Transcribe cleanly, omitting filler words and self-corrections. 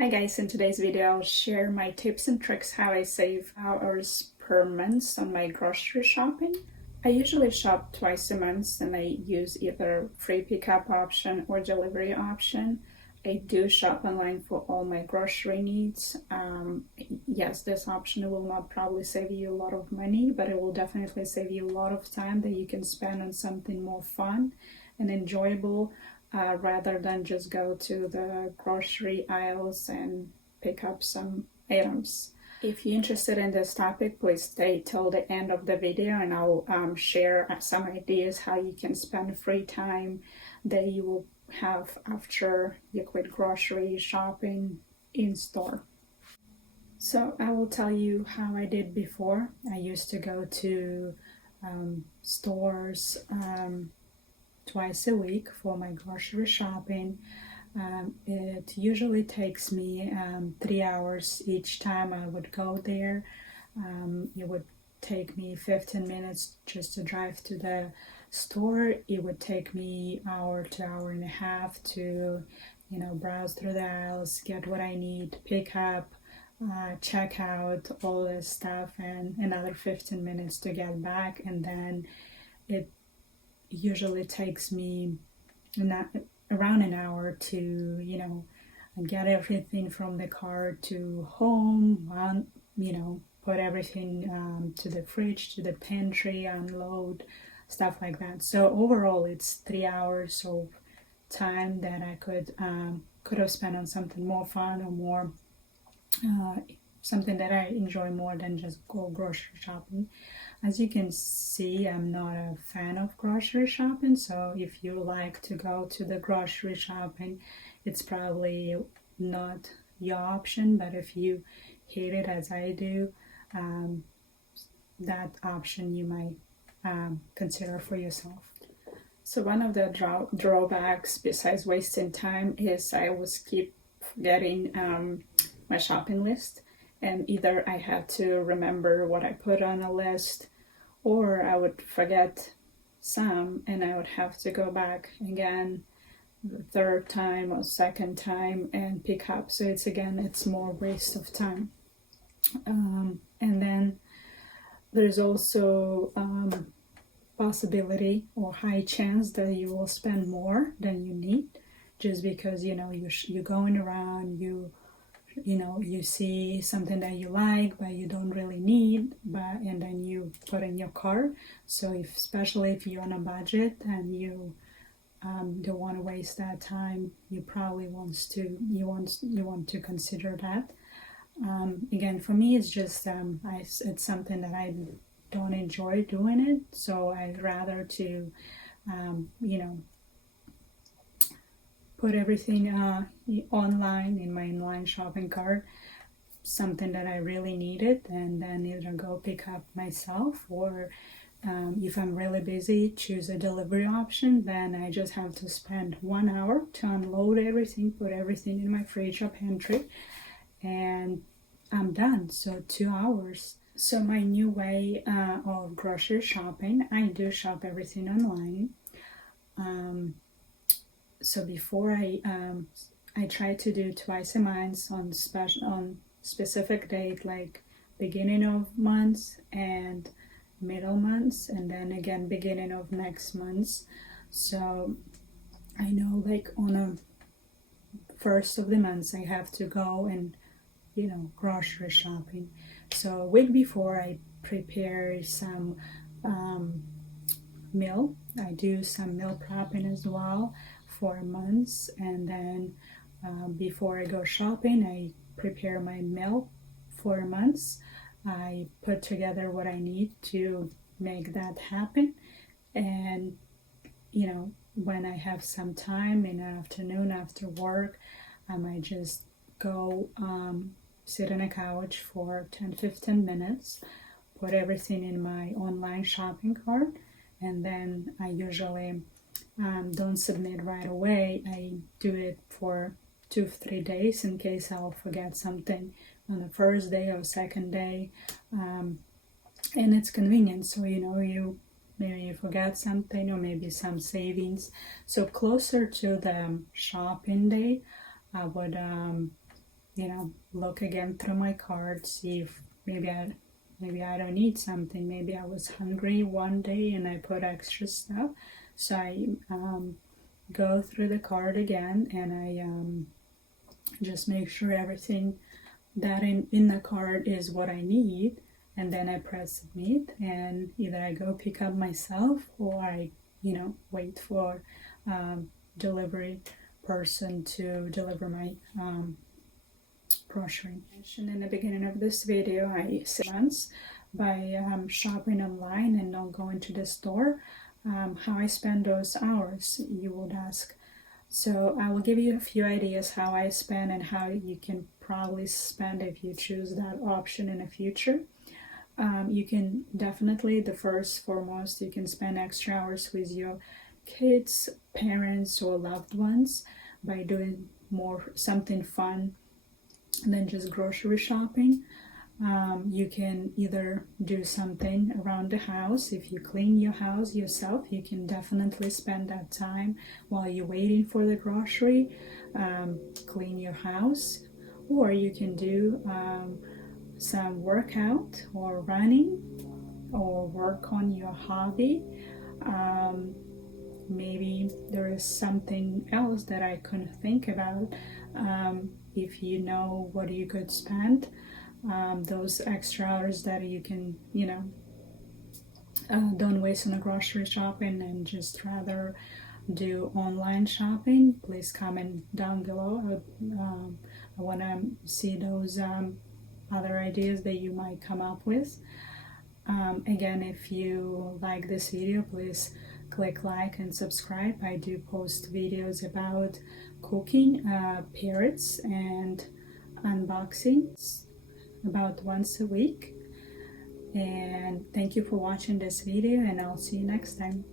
Hi guys, in today's video I'll share my tips and tricks how I save hours per month on my grocery shopping. I usually shop twice a month and I use either free pickup option or delivery option. I do shop online for all my grocery needs. Yes, this option will not probably save you a lot of money, but it will definitely save you a lot of time that you can spend on something more fun and enjoyable, rather than just go to the grocery aisles and pick up some items. If you're interested in this topic, please stay till the end of the video and I'll share some ideas how you can spend free time that you will have after you quit grocery shopping in store. So I will tell you how I did before. I used to go to stores twice a week for my grocery shopping. It usually takes me 3 hours each time I would go there. It would take me 15 minutes just to drive to the store. It would take me hour to hour and a half to, browse through the aisles, get what I need, pick up, check out all this stuff, and another 15 minutes to get back. And then it usually takes me around an hour to, get everything from the car to home, put everything to the fridge, to the pantry, unload, stuff like that. So overall, it's 3 hours of time that I could have spent on something more fun or more something that I enjoy more than just go grocery shopping. As you can see, I'm not a fan of grocery shopping, so if you like to go to the grocery shopping, it's probably not your option. But if you hate it as I do, that option you might consider for yourself. So one of the drawbacks besides wasting time is I always keep forgetting my shopping list. And either I had to remember what I put on a list, or I would forget some and I would have to go back again the third time or second time and pick up. So it's more waste of time. And then there's also possibility or high chance that you will spend more than you need, just because you're going around, you see something that you like but you don't really need, and then you put in your cart. So especially if you're on a budget and you don't want to waste that time, you probably want to consider that. Again, for me, it's just it's something that I don't enjoy doing it, so I'd rather to put everything online in my online shopping cart, something that I really needed, and then either go pick up myself, or if I'm really busy, choose a delivery option. Then I just have to spend 1 hour to unload everything, put everything in my fridge or pantry, and I'm done. So 2 hours. So my new way of grocery shopping, I do shop everything online. So before I try to do twice a month on specific date, like beginning of month and middle months, and then again beginning of next month. So I know, like, on a first of the month I have to go and grocery shopping. So a week before I prepare some meal. I do some meal prepping as well for months, and then before I go shopping, I prepare my meal for months. I put together what I need to make that happen, and when I have some time in the afternoon after work, I might just go sit on a couch for 10-15 minutes, put everything in my online shopping cart, and then I usually don't submit right away. I do it for 2-3 days in case I'll forget something on the first day or second day, and it's convenient. So you maybe you forget something, or maybe some savings. So closer to the shopping day, I would look again through my cart, see if maybe I don't need something. Maybe I was hungry one day and I put extra stuff. So I go through the cart again, and I just make sure everything that in the cart is what I need, and then I press submit, and either I go pick up myself, or I wait for delivery person to deliver my grocery. In the beginning of this video, I months by shopping online and not going to the store. How I spend those hours, you would ask. So I will give you a few ideas how I spend and how you can probably spend if you choose that option in the future. You can definitely, the first foremost, you can spend extra hours with your kids, parents, or loved ones by doing something fun than just grocery shopping. You can either do something around the house. If you clean your house yourself, you can definitely spend that time while you're waiting for the grocery, clean your house. Or you can do some workout or running, or work on your hobby. Maybe there is something else that I couldn't think about. If you know what you could spend those extra hours that you can, don't waste on the grocery shopping and just rather do online shopping, please comment down below. I want to see those other ideas that you might come up with. Again, if you like this video, please click like and subscribe. I do post videos about cooking, Parrots, and unboxings about once a week. And thank you for watching this video, and I'll see you next time.